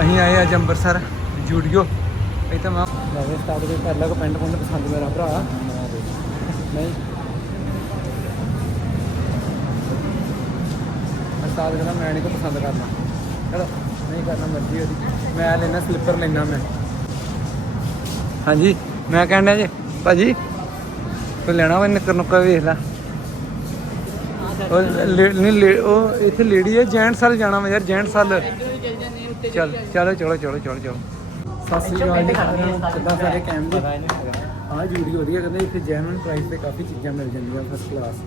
ਅਸੀਂ ਆਏ ਅੱਜ ਅੰਮ੍ਰਿਤਸਰ ਜੂਡੀਓ ਇੱਥੇ ਮੈਂ ਲੈ ਸਟਾਰਟ ਦੇ ਕਰ ਲਗਾ ਪੈਂਟ ਪੁੰਟ ਪਸੰਦ ਮੇਰਾ ਭਰਾ। ਨਹੀਂ। ਉਸਤਾਦ ਕਹਿੰਦਾ ਮੈਂ ਨਹੀਂ ਕੋ ਪਸੰਦ ਕਰਨਾ। ਚਲੋ ਨਹੀਂ ਕਰਨਾ ਮਰਜ਼ੀ ਉਹਦੀ ਮੈਂ ਲੈਣਾ ਸਲਿੱਪਰ ਲੈਣਾ ਮੈਂ। ਹਾਂਜੀ ਮੈਂ ਕਹਿੰਦਾ ਜੀ ਭਾਜੀ ਤੂੰ ਲੈਣਾ ਵਾ ਨਿੱਕਰ ਨੁੱਕਰ ਵੇਖ ਲੈ। ਉਹ ਨਹੀਂ ਉਹ ਇੱਥੇ ਲੇਡੀ ਹੈ ਜੈਂਟਸ ਵਾਲ ਜਾਣਾ ਵਾ ਯਾਰ ਜੈਂਟਸ ਵਾਲ। ਚੱਲ ਚਲੋ ਚਲੋ ਚਲੋ ਚਲੋ ਚਲੋ। ਸਤਿ ਸ੍ਰੀ ਅਕਾਲ ਜੀ। ਸਾਰਿਆਂ ਨੂੰ ਕਿੱਦਾਂ ਸਾਰੇ ਕੈਮ ਦੇ ਹਾਂ ਜੂੜੀ ਵਧੀਆ ਕਹਿੰਦੇ ਇੱਥੇ ਜੈਨੂਨ ਪ੍ਰਾਈਸ ਤੇ ਕਾਫੀ ਚੀਜ਼ਾਂ ਮਿਲ ਜਾਂਦੀਆਂ ਫਸਟ ਕਲਾਸ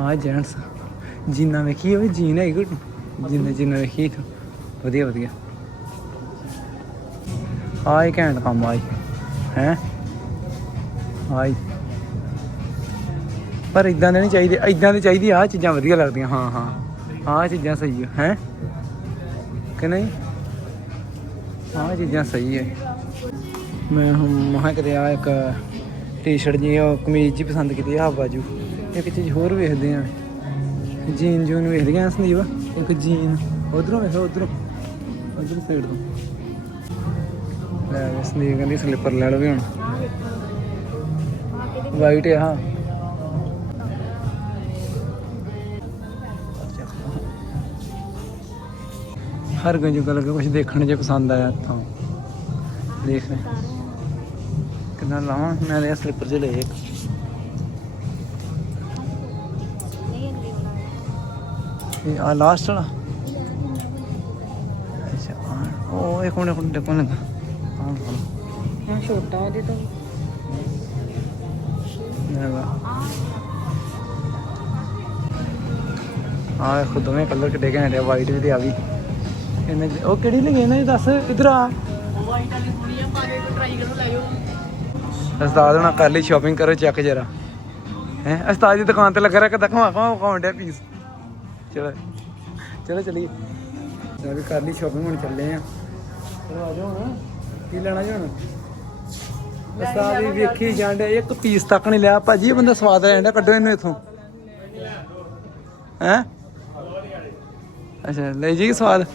ਹਾਂ ਜੈਂਟਸ ਜੀਨਾ ਵੇਖੀ ਹੋਵੇ ਜੀਨ ਹੈ ਗੁੱਡ ਜਿੰਨਾ ਜਿੰਨਾ ਵੇਖੀ ਤੂੰ ਵਧੀਆ ਵਧੀਆ। ਆਈ ਘੈਂਟ ਕੰਮ ਆਈ ਹੈ? ਆਈ ਪਰ ਇਦਾਂ ਦੇ ਨਹੀਂ ਚਾਹੀਦੇ। ਇਦਾਂ ਦੇ ਚਾਹੀਦੀ ਆ ਚੀਜ਼ਾਂ ਵਧੀਆ ਲੱਗਦੀਆਂ। ਹਾਂ ਹਾਂ। ਆਹ ਚੀਜ਼ਾਂ ਸਹੀ ਹੈ ਹੈ? ਕਿ ਨਹੀਂ? ਆਹ ਚੀਜ਼ਾਂ ਸਹੀ ਹੈ ਮੈਂ ਹੁਣ ਮਹਾ ਕਿਤੇ ਆ ਇੱਕ ਟੀ-ਸ਼ਰਟ ਜੀ ਉਹ ਕਮੀਜ਼ ਜੀ ਪਸੰਦ ਕੀਤੀ ਆ ਬਾਜੂ ਇੱਕ ਚੀਜ਼ ਹੋਰ ਵੇਖਦੇ ਆ। ਜੀਨ ਜੂਨ ਵੇਖਦੇ ਆ, ਸੰਦੀਪ? ਇੱਕ ਜੀਨ। ਉਧਰੋਂ ਵੇਖੋ, ਉਧਰੋਂ। ਉਧਰ ਸਾਈਡ ਤੋਂ। ਲੈ, ਸੰਦੀਪ ਕਹਿੰਦੀ ਸਲੀਪਰ ਲੈ ਲਓ ਵੀ ਹੁਣ। ਵਾਈਟ ਆ, ਹਾਂ। ਹਰ ਗੰਜ ਗੱਲ ਕੁਝ ਦੇਖਣ 'ਚ ਪਸੰਦ ਆਇਆ ਤਾਂ। ਦੇਖ ਕਿੰਨਾ ਲਾਵਾਂ ਮੈਂ ਇਹ ਸਲਿੱਪਰ ਜਿਹੇ ਲਏ ਇੱਕ। ਇਹ ਆ ਲਾਸਟ ਵਾਲਾ? ਅੱਛਾ ਉਹ ਇੱਕ ਮਿੰਟ ਇੱਕ ਮਿੰਟ ਲੱਗਾ। ਫੜ ਹਾਂ ਛੋਟਾ ਉਹਦੇ ਤੋਂ। ਆ ਦੇਖੋ ਦੋਵੇਂ ਕਲਰ ਕਿੱਡੇ ਘੈਂਟ ਆ ਵਾਈਟ ਵੀ ਤੇ ਆ ਵੀ। ਇਹਨੇ ਉਹ ਕਿਹੜੀ ਲੱਗੀ ਇਹਨਾਂ ਦੀ ਦੱਸ, ਇਧਰ ਆ। ਕਰੋ ਲੈ ਜਾਓ ਉਸਤਾਦ ਹੁਣ ਕਰ ਲਈ ਸ਼ਾਪਿੰਗ ਕਰੋ, ਚੱਕ ਜਰਾ। ਹੈ, ਉਸਤਾਦ ਦੀ ਦੁਕਾਨ ਤੇ ਲੱਗਾ ਰਿਹਾ ਕਿਦਾਂ ਘਮਾ ਘਮਾ ਕਾਉਣ ਡਿਆ ਪੀਸ ਚਲੋ ਚਲੋ ਚਲੀਏ। ਮੈਂ ਵੀ ਕਰ ਲਈ ਸ਼ਾਪਿੰਗ ਹੁਣ ਚੱਲੇ ਆ। ਆ ਜਾਓ ਹੁਣ। ਕੀ ਲੈਣਾ ਜੀ ਹੁਣ? ਉਸਤਾਦ ਵੀ ਵੇਖੀ ਜਾਂਦੇ ਇੱਕ ਪੀਸ ਤੱਕ ਨਹੀਂ ਲਿਆ। ਭਾਜੀ, ਇਹ ਬੰਦਾ ਸਵਾਦ ਲੈਣ ਡਿਆ, ਕੱਢੋ ਇਹਨੂੰ ਇਥੋਂ। ਹੈ? ਅੱਛਾ, ਲੈ ਜੀ, ਸਵਾਦ।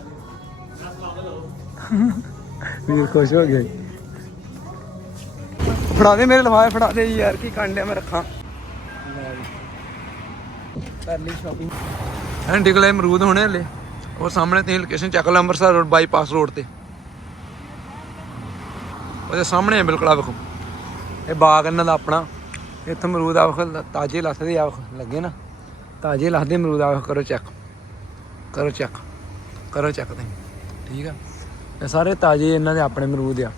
ਵੀਰ ਖੁਸ਼ ਹੋ ਗਿਆ ਜੀ। ਫੜਾ ਦੇ ਮੇਰੇ ਲਫਾਫੇ, ਫੜਾ ਦੇ ਯਾਰ, ਕੀ ਕਰਨ ਮੈਂ ਰੱਖਾਂ। ਕਰ ਲਈ ਸ਼ਾਪਿੰਗ ਐਂਡੀ ਕੋਲੇ ਅਮਰੂਦ ਹੋਣੇ ਹਲੇ। ਉਹ ਸਾਹਮਣੇ ਤੇ ਲੋਕੇਸ਼ਨ ਚੱਕ ਲਓ ਅੰਮ੍ਰਿਤਸਰ ਰੋਡ ਬਾਈਪਾਸ ਰੋਡ ਤੇ। ਉਹਦੇ ਸਾਹਮਣੇ ਬਿਲਕੁਲ ਆ ਵੇਖੋ। ਇਹ ਬਾਗ ਇਹਨਾਂ ਦਾ ਆਪਣਾ। ਇੱਥੇ ਅਮਰੂਦ ਆ ਵੇਖੋ ਤਾਜ਼ੇ ਲੱਥਦੇ ਆ ਵੇਖੋ, ਲੱਗੇ ਨਾ। ਤਾਜ਼ੇ ਲੱਥਦੇ ਅਮਰੂਦ ਆ ਵੇਖੋ, ਕਰੋ ਚੈੱਕ ਕਰੋ ਚੈੱਕ ਕਰੋ ਚੈੱਕ ਤੇ ਠੀਕ ਆ? ਇਹ ਸਾਰੇ ਤਾਜ਼ੇ ਇਹਨਾਂ ਦੇ ਆਪਣੇ ਅਮਰੂਦ ਆ।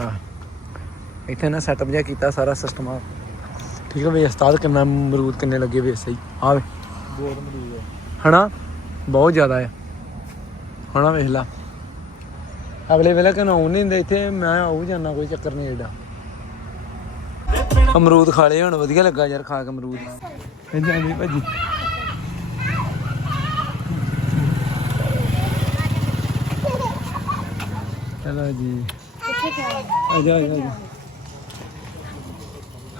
ਆਹ ਇੱਥੇ ਨਾ ਸੈਟਅਪ ਜਿਹਾ ਕੀਤਾ ਸਾਰਾ ਸਿਸਟਮ ਆ। ਠੀਕ ਹੈ ਵੀ ਉਸਤਾਦ ਕਿੰਨਾ ਅਮਰੂਦ ਕਿੰਨੇ ਲੱਗੇ ਵੇ ਸਹੀ। ਆਵੇ ਬਹੁਤ ਅਮਰੂਦ ਹਨਾ? ਬਹੁਤ ਜ਼ਿਆਦਾ ਆ। ਹਨਾ ਵੇਖ ਲਾ। ਅਗਲੇ ਵੇਲੇ ਕਿ ਆਉਣ ਨਹੀਂ ਦਿੰਦੇ ਇੱਥੇ ਮੈਂ ਆਉ ਜਾਣਾ ਕੋਈ ਚੱਕਰ ਨਹੀਂ ਏਡਾ ਅਮਰੂਦ ਖਾ ਲਏ ਹੁਣ ਵਧੀਆ ਲੱਗਾ ਯਾਰ ਖਾ ਕੇ ਅਮਰੂਦ ਇਹ ਜਾਂਦੀ ਭਾਜੀ। ਚਲੋ ਜੀ ਆ ਜਾ ਆ ਜਾ,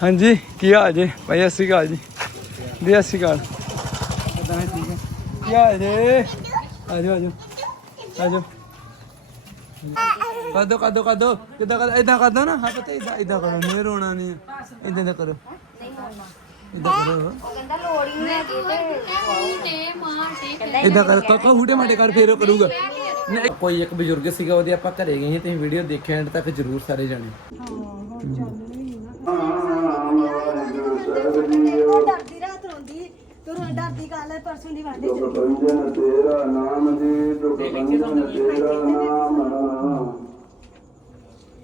ਹਾਂਜੀ ਕੀ ਹਾਲ ਜੀ? ਭਾਈ ਸਤਿ ਸ਼੍ਰੀ ਅਕਾਲ ਜੀ। ਜੀ ਸਤਿ ਸ਼੍ਰੀ ਅਕਾਲ। ਕਿਦਾਂ ਹੈ ਠੀਕ ਹੈ? ਕੀ ਹਾਲ ਜੀ? ਆ ਜਾ ਆ ਜਾ ਆ ਜਾ ਕਦੋ ਕਦੋ ਕਦੋ ਕਿਦਾਂ ਕਰ ਇਦਾਂ ਕਰਦਾ ਨਾ? ਹਾਂ ਪਤਾ ਇਦਾਂ ਇਦਾਂ ਕਰੋ। ਨਹੀਂ ਰੋਣਾ ਨਹੀਂ ਇਦਾਂ ਦਾ ਕਰੋ। ਇਦਾਂ ਕਰੋ। ਕਹਿੰਦਾ ਲੋੜ ਹੀ ਨਹੀਂ ਹੈਗੀ ਤੇ ਇਦਾਂ ਕਰ ਕਾਕਾ ਹੂਟੇ ਮਾਟੇ ਕਰ ਫੇਰ ਉਹ ਕਰੂਗਾ। ਨਹੀਂ, ਕੋਈ ਇੱਕ ਬਜ਼ੁਰਗ ਸੀਗਾ ਉਹਦੇ ਆਪਾਂ ਘਰੇ ਗਏ ਸੀ ਤੁਸੀਂ ਵੀਡੀਓ ਦੇਖਿਆ ਐਂਡ ਤੱਕ ਜਰੂਰ ਸਾਰੇ ਜਾਣੇ। ਡਰਦੀ ਰਾਤ ਰੋਂਦੀ ਤੂੰ ਡਰਦੀ ਕੱਲ ਪਰਸੋਂ ਦੀ ਵਾਂਢੇ ਚ ਬੰਜਨ ਤੇਰਾ ਨਾਮ ਜੀ ਦੁਖ ਬੰਜਨ ਤੇਰਾ ਨਾਮ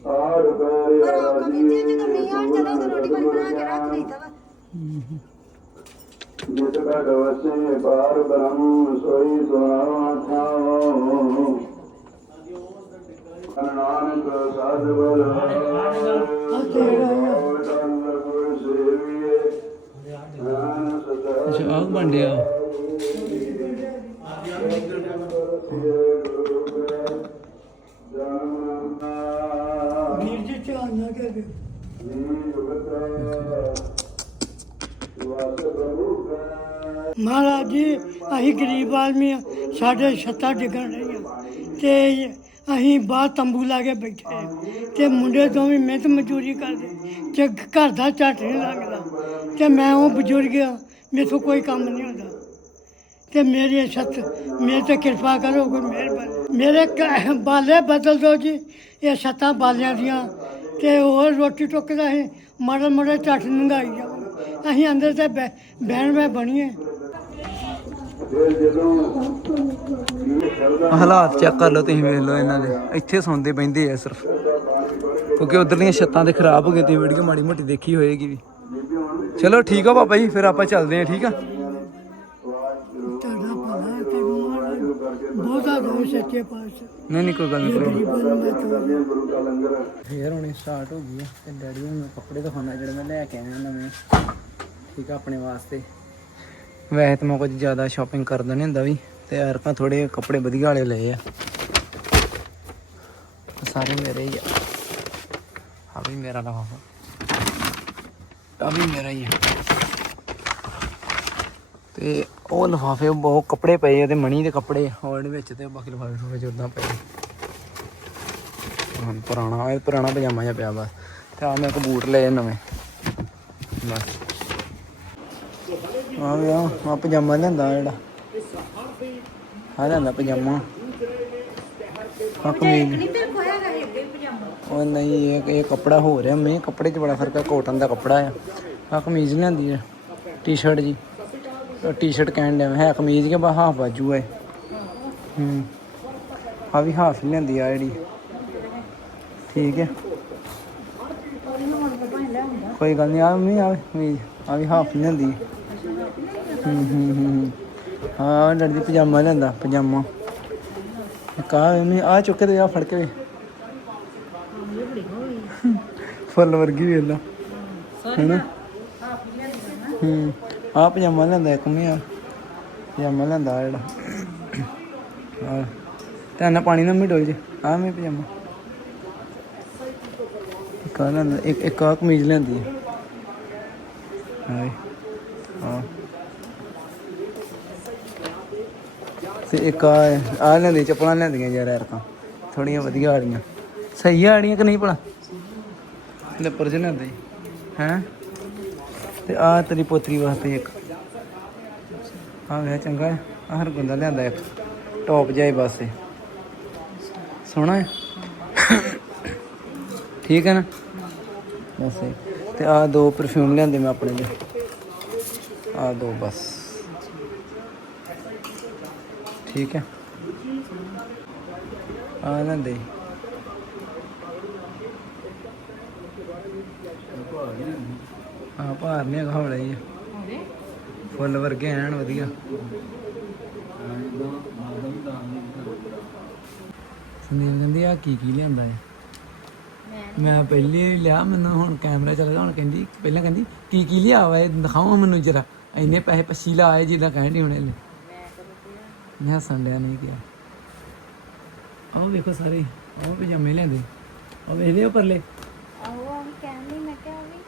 ਆੜ ਪੈਰੇ ਪਰ ਜਦੋਂ ਮੀਂਹ ਆਣ ਜਦੋਂ ਉਦੋਂ ਰੋਟੀ ਪਾਣੀ ਬਣਾ ਕੇ ਰੱਖ ਲਈਦਾ ਵਾ ਜਿਤ ਕਾ ਵਸੇ ਪਾਰ ਬ੍ਰਹਮ ਸੋਈ ਸੁਹਾਵਾ ਵੀਰ ਜੀ ਮਹਾਰਾਜ ਜੀ, ਅਸੀਂ ਗਰੀਬ ਆਦਮੀ ਆ, ਸਾਡੇ ਛੱਤਾਂ ਡਿੱਗਣ ਰਹੀਆਂ ਤੇ ਅਸੀਂ ਬਾਹਰ ਤੰਬੂ ਲਾ ਕੇ ਬੈਠੇ ਹਾਂ। ਤੇ ਮੁੰਡੇ ਤੋਂ ਵੀ ਮਿਹਨਤ ਮਜ਼ਦੂਰੀ ਕਰਦੇ। ਤੇ ਘਰ ਦਾ ਝੱਟ ਨਹੀਂ ਲੱਗਦਾ ਤੇ ਮੈਂ ਉਹ ਬਜ਼ੁਰਗ ਆ, ਮੇਥੋਂ ਕੋਈ ਕੰਮ ਨਹੀਂ ਹੁੰਦਾ। ਤੇ ਮੇਰੀ ਛੱਤ ਮੇਰੇ ਤੇ ਕਿਰਪਾ ਕਰੋ, ਕੋਈ ਮਿਹਰਬਾਨੀ। ਮੇਰੇ ਘ- ਬਾਲੇ ਬਦਲ ਦਿਓ ਜੀ, ਇਹ ਛੱਤਾਂ ਬਾਲਿਆਂ ਦੀਆਂ। ਤੇ ਹੋਰ ਰੋਟੀ ਟੁੱਕ ਦਾ ਅਸੀਂ ਮਾੜੇ ਮਾੜੇ ਝੱਟ ਨੰਗਾਈ ਜਾਵਾਂਗੇ। ਅਸੀਂ ਅੰਦਰ ਤੇ ਬਹਿ- ਬਹਿਣ ਮੈਂ ਬਣੀਏ। ਹਾਲਾਤ ਚੈੱਕ ਕਰ ਲਓ ਤੁਸੀਂ ਵੇਖ ਲਓ ਇਹਨਾਂ ਦੇ। ਇੱਥੇ ਸੌਂਦੇ ਬੈੰਦੇ ਆ ਸਿਰਫ। ਕਿਉਂਕਿ ਉਧਰਲੀਆਂ ਛੱਤਾਂ ਤੇ ਖਰਾਬ ਹੋ ਗਏ ਤੇ ਵੀਡੀਓ ਮਾੜੀ ਮੋਟੀ ਦੇਖੀ ਹੋਏਗੀ ਵੀ। ਚਲੋ ਠੀਕ ਆ ਬਾਬਾ ਜੀ ਫਿਰ ਆਪਾਂ ਚੱਲਦੇ ਆ ਠੀਕ ਆ? ਬਹੁਤਾ ਦੋ ਸੱਚੇ ਪਾਤਸ਼ਾਹ ਨਹੀਂ ਨਹੀਂ, ਕੋਈ ਗੱਲ ਨਹੀਂ ਗੁਰੂ ਦਾ ਲੰਗਰ ਫੇਰ ਹੁਣੇ ਸਟਾਰਟ ਹੋ ਗਈ ਆ ਤੇ ਡੈਡੀ ਨੂੰ ਕੱਪੜੇ ਦਿਖਾਉਣਾ ਜਿਹੜੇ ਮੈਂ ਲੈ ਕੇ ਆਇਆ ਨਵੇਂ ਠੀਕ ਆ, ਆਪਣੇ ਵਾਸਤੇ। ਵੈਸੇ ਤਾਂ ਮੈਂ ਕੁਝ ਜ਼ਿਆਦਾ ਸ਼ਾਪਿੰਗ ਕਰਦਾ ਨਹੀਂ ਹੁੰਦਾ ਵੀ, ਤੇ ਯਾਰਕਾਂ ਥੋੜੇ ਕੱਪੜੇ ਵਧੀਆ ਵਾਲੇ ਲਏ ਆ। ਸਾਰੇ ਮੇਰੇ ਹੀ ਆ। ਆ ਵੀ ਮੇਰਾ ਲਫਾਫਾ ਆ ਵੀ ਮੇਰਾ ਹੀ ਆ। ਤੇ ਉਹ ਲਫਾਫੇ ਬਹੁਤ ਕੱਪੜੇ ਪਏ ਤੇ ਮਣੀ ਦੇ ਕੱਪੜੇ ਹੋਰ ਵਿੱਚ ਤੇ ਬਾਕੀ ਲਫਾਫੇ ਲਫਾਫੇ ਜੁਰਦਾਂ ਪਏ ਹਾਂ ਪੁਰਾਣਾ ਇਹ ਪੁਰਾਣਾ ਪਜਾਮਾ ਜਿਹਾ ਪਿਆ ਬਸ ਤੇ ਆ ਮੈਂ ਇੱਕ ਬੂਟ ਲਏ ਨਵੇਂ। ਬਸ। ਆ ਵੀ ਆ ਪਜਾਮਾ ਲਿਆਂਦਾ ਜਿਹੜਾ। ਆ ਲਿਆਂਦਾ ਪਜਾਮਾ। ਆ ਕਮੀਜ਼ ਉਹ ਨਹੀਂ ਇਹ ਇਹ ਕੱਪੜਾ ਹੋ ਰਿਹਾ ਮੈਂ ਕੱਪੜੇ 'ਚ ਬੜਾ ਫ਼ਰਕ ਆ ਕੋਟਨ ਦਾ ਕੱਪੜਾ ਆ। ਆ ਕਮੀਜ਼ ਲਿਆਂਦੀ ਹੈ ਟੀ-ਸ਼ਰਟ ਜੀ। ਟੀ-ਸ਼ਰਟ ਕਹਿਣ ਡਿਆ ਮੈਂ ਹੈ ਕਮੀਜ਼ ਕੇ ਬਾ ਹਾਫ ਬਾਜੂ ਹੈ ਹੂੰ। ਆ ਵੀ ਹਾਫ ਹੀ ਲਿਆਂਦੀ ਆ ਜਿਹੜੀ। ਠੀਕ ਹੈ ਕੋਈ ਗੱਲ ਨਹੀਂ ਆ ਮੈਂ ਆ ਕਮੀਜ਼ ਆ ਵੀ ਹਾਫ ਲਿਆਂਦੀ ਹੈ। ਹੂੰ ਹੂੰ ਹੂੰ। ਲੜਦੀ ਪਜਾਮਾ ਲਿਆਂਦਾ ਪਜਾਮਾ। ਕਾ ਮੈਂ ਆ ਚੁੱਕ ਤੇ ਆ ਫੜ ਕੇ ਵੇ। ਫੁੱਲ ਵਰਗੀ ਵੇਖ ਲਾ। ਹੈਨਾ? ਹੂੰ। ਆ ਪਜਾਮਾ ਲੈਂਦਾ, ਇੱਕ ਮੈਂ ਪਜਾਮਾ ਲੈਂਦਾ ਜਿਹੜਾ। ਆ ਤੇ ਨਾ ਪਾਣੀ ਨਾ ਮਿਡੋ ਜੇ ਆ ਮੈਂ ਪਜਾਮਾ। ਇੱਕ ਆ ਲੈਂਦਾ, ਇੱਕ ਇੱਕ ਆ ਕਮੀਜ਼ ਲੈਂਦੀ ਹੈ ਹਾਏ ਹਾਂ ਤੇ ਇੱਕ ਆ ਆ ਲੈਂਦੀ, ਚੱਪਲਾਂ ਲੈਂਦੀਆਂ ਯਾਰ ਐਰਕਾਂ ਥੋੜੀਆਂ ਵਧੀਆ ਆੜੀਆਂ ਸਹੀ ਆੜੀਆਂ ਕਿ ਨਹੀਂ ਭਲਾ? ਲੱਪਰ ਚ ਲੈਂਦੇ। ਹੈ? ਤੇ ਆ ਤੇਰੀ ਪੋਤਰੀ ਵਾਸਤੇ ਇੱਕ। ਆ ਵੇ ਚੰਗਾ ਹੈ। ਆਹ ਹਰਗੁੰਦਾ ਲਿਆਂਦਾ ਇੱਕ। ਟੌਪ ਜਾਈ ਬਸ ਸੋਹਣਾ ਹੈ? ਠੀਕ ਹੈ ਨਾ? ਬਸ ਇਹ। ਤੇ ਆ ਦੋ ਪਰਫਿਊਮ ਲਿਆਂਦੇ ਮੈਂ ਆਪਣੇ ਲਈ। ਆ ਦੋ ਬਸ। ਠੀਕ ਹੈ। ਆ ਲੈਂਦੇ ਆ ਭਾਰ ਨਹੀਂ ਹੈਗਾ ਹੌਲਾ ਹੀ ਫੁੱਲ ਵਰਗੇ ਐਨ ਵਧੀਆ। ਸੰਦੀਪ ਕਹਿੰਦੀ ਆ ਕੀ ਕੀ ਲਿਆਂਦਾ ਹੈ ਮੈਂ ਪਹਿਲੇ ਲਿਆ, ਮੈਨੂੰ ਹੁਣ ਕੈਮਰਾ ਚੱਲਦਾ, ਹੁਣ ਕਹਿੰਦੀ, ਪਹਿਲਾਂ ਕਹਿੰਦੀ ਕੀ ਕੀ ਲਿਆ ਵਾ ਇਹ? ਦਿਖਾਓ ਮੈਨੂੰ ਜਰਾ। ਇੰਨੇ ਪੈਸੇ ਪੱਛੀ ਲਾਏ ਜਿੱਦਾਂ ਕਹਿੰਦੀ ਹੁਣੇ ਲੈ ਮੈਂ ਹੱਸਣ ਡਿਆ, ਨਹੀਂ ਗਿਆ ਆਹ ਵੇਖੋ ਸਾਰੇ, ਆਹ ਪਜਾਮੇ ਲੈਂਦੇ ਆਹ ਵੇਖਦੇ ਹੋ ਪਰਲੇ ਆਹੋ ਆ ਕਹਿੰਦੀ ਮੈਂ ਕਿਹਾ ਵੀ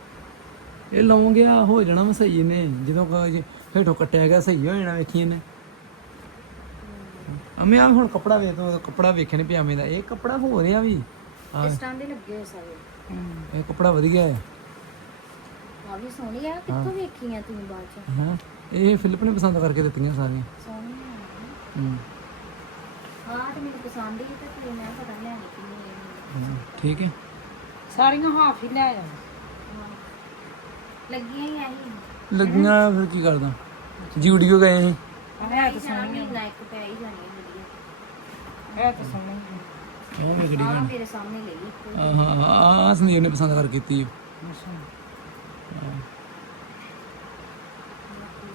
ਇਹ ਲਾਉਂਗੇ ਆ ਹੋ ਜਾਣਾ ਮੈਂ ਸਹੀ ਨੇ ਜਦੋਂ ਹੇਠੋਂ ਕੱਟਿਆ ਗਿਆ ਸਹੀ ਹੋ ਜਾਣਾ ਵੇਖੀ ਇਹਨੇ। ਅਮੇ ਆ ਹੁਣ ਕੱਪੜਾ ਵੇਖ ਤੋ ਕੱਪੜਾ ਵੇਖੇ ਨੇ ਪਜਾਮੇ ਦਾ। ਇਹ ਕੱਪੜਾ ਹੋ ਰਿਹਾ ਵੀ। ਆ ਇਸ ਤਰ੍ਹਾਂ ਦੇ ਲੱਗੇ ਹੋਏ ਸਾਰੇ। ਇਹ ਕੱਪੜਾ ਵਧੀਆ ਹੈ। ਆ ਵੀ ਸੋਹਣੀ ਆ ਕਿੱਥੋਂ ਵੇਖੀਆਂ ਤੂੰ ਬਾਅਦ ਚ? ਹਾਂ ਇਹ ਫਿਲਿਪ ਨੇ ਪਸੰਦ ਕਰਕੇ ਦਿੱਤੀਆਂ ਸਾਰੀਆਂ। ਸੋਹਣੀ ਹੂੰ ਆ ਹਾਂ। ਤੇ ਮੈਨੂੰ ਪਸੰਦ ਹੀ ਤੇ ਤੂੰ ਮੈਂ ਪਤਾ ਨਹੀਂ ਲੈਣੀ ਕਿੰਨੀ ਹੂੰ, ਠੀਕ ਹੈ। ਸਾਰੀਆਂ ਹਾਫ ਹੀ ਲੈ ਆ ਲੱਗੀਆਂ ਹੀ ਆਹੀ। ਲੱਗੀਆਂ ਫਿਰ ਕੀ ਕਰਦਾ? ਜੂਡੀਓ ਗਏ ਸੀ। ਹੈ ਤਾਂ ਜਾਣਾ ਮਹੀਨਾ ਇੱਕ ਪੈ ਹੀ ਜਾਣੀ ਵਧੀਆ ਹੈ ਤਾਂ ਸੋਹਣੀ ਉਹ ਵੇਖੜੀ ਆ ਮੇਰੇ ਸਾਹਮਣੇ ਲਈ ਆਹ ਆਹ ਆਹ ਸੰਦੀਪ ਨੇ ਪਸੰਦ ਕਰਕੇ ਕੀਤੀ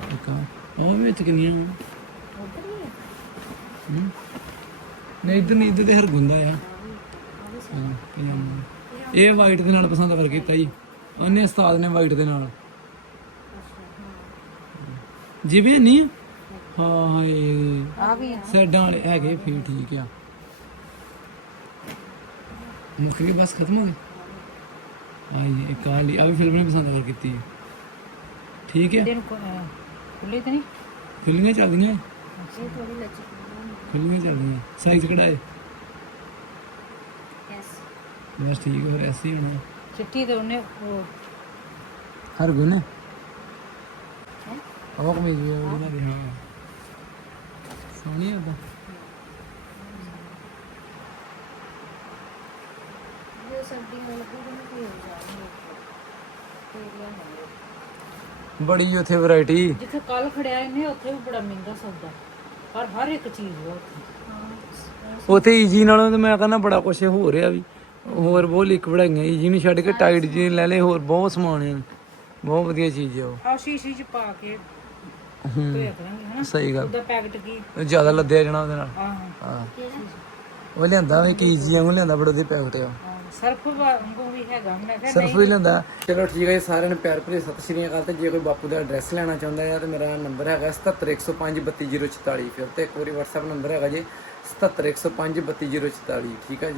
ਇੱਕ ਆਹ। ਉਹ ਵੀ ਵਿੱਚ ਕਿੰਨੀਆਂ ਹੋਣ ਹੂੰ। ਨਹੀਂ ਇਧਰ ਨਹੀਂ ਇਧਰ ਤੇ ਹਰਗੁੰਦਾ ਆ ਹਾਂ, ਪਜਾਮਾ। ਇਹ ਵਾਈਟ ਦੇ ਨਾਲ ਪਸੰਦ ਕਰ ਕੀਤਾ ਜੀ। ਉਹਨੇ ਉਸਤਾਦ ਨੇ ਵਾਈਟ ਦੇ ਨਾਲ। ਜਿਵੇਂ ਨਹੀਂ ਹਾਂ ਹਾਏ ਆ ਵੀ ਸਾਈਡਾਂ ਵਾਲੇ ਹੈਗੇ ਫਿਰ ਠੀਕ ਆ। ਗਏ ਬਸ ਖਤਮ ਹੋ ਗਏ ਆਈ ਇੱਕ ਆ ਲਈ ਆ ਵੀ ਫਿਲਮ ਨੇ ਪਸੰਦ ਕਰ ਕੀਤੀ ਹੈ। ਠੀਕ ਹੈ ਦਿਨ ਖੁੱਲੇ ਤੇ ਨਹੀਂ? ਫਿਲਮਾਂ ਚੱਲਦੀਆਂ ਖੁੱਲੀਆਂ ਚੱਲਦੀਆਂ। ਸਾਈਜ਼ ਕਿਹੜਾ ਹੈ ਬਸ ਠੀਕ ਹੋ ਰਿਹਾ ਸੀ ਹੁਣ। ਚਿੱਟੀ ਤੇ ਉਹਨੇ ਉਹ ਹਰ ਗੁਣ ਉਹ ਕਮੀਜ਼ ਵੀ ਉਹਨਾਂ ਦੀ ਹਾਂ ਸੋਹਣੀ ਆ ਤਾਂ। ਬੜੀ ਉੱਥੇ ਵੈਰਾਈਟੀ ਜਿੱਥੇ ਕੱਲ ਖੜਿਆ ਇਹਨੇ ਉੱਥੇ ਵੀ ਬੜਾ ਮਹਿੰਗਾ ਸੌਦਾ। ਪਰ ਹਰ ਇੱਕ ਚੀਜ਼ ਵਾ ਉੱਥੇ। ਉਥੇ ਈਜੀ ਨਾਲੋਂ ਤੇ ਮੈਂ ਕਹਿੰਦਾ ਬੜਾ ਕੁਝ ਹੋ ਰਿਹਾ ਵੀ। ਹੋਰ ਬਹੁਤ ਲਿਕ ਵੜਾਈਆਂ ਈਜੀ ਨੂੰ ਛੱਡ ਕੇ ਟਾਈਟ ਜੀ ਲੈ ਲੈ ਹੋਰ ਬਹੁਤ ਸਮਾਨ ਹੈ ਬਹੁਤ ਵਧੀਆ ਚੀਜ਼ ਹੈ ਉਹ। ਆ ਸ਼ੀਸ਼ੀ ਚ ਪਾ ਕੇ ਹੂੰ। ਧੋਇਆ ਕਰਾਂਗੇ ਹਨਾ? ਸਹੀ ਗੱਲ। ਉਹਦਾ ਪੈਕਟ ਕੀ? ਜ਼ਿਆਦਾ ਲੱਦਿਆ ਜਾਣਾ ਉਹਦੇ ਨਾਲ। ਆਹ। ਹਾਂ। ਉਹ ਲਿਆਂਦਾ ਵੀ ਕੀ ਈਜੀ ਵਾਂਗੂ ਲਿਆਂਦਾ ਬੜਾ ਉਹਦੇ ਪੈਕਟ ਆ। ਸਰਫ ਵਾਂਗੂ ਵੀ ਹੈਗਾ ਮੈਂ ਕਿਹਾ ਸਰਫ ਵੀ ਲੈਂਦਾ ਚਲੋ ਠੀਕ ਹੈ ਜੀ ਸਾਰਿਆਂ ਨੂੰ ਪਿਆਰ ਭਰੀ ਸਤਿ ਸ਼੍ਰੀ ਅਕਾਲ ਤੇ ਜੇ ਕੋਈ ਬਾਪੂ ਦਾ ਐਡਰੈਸ ਲੈਣਾ ਚਾਹੁੰਦਾ ਹੈ ਤੇ ਮੇਰਾ ਨੰਬਰ ਹੈਗਾ 77105 32044 ਫਿਰ ਤੇ ਇੱਕ ਵਾਰੀ WhatsApp ਨੰਬਰ ਹੈਗਾ ਜੀ 77105 32044 ਠੀਕ ਹੈ ਜੀ?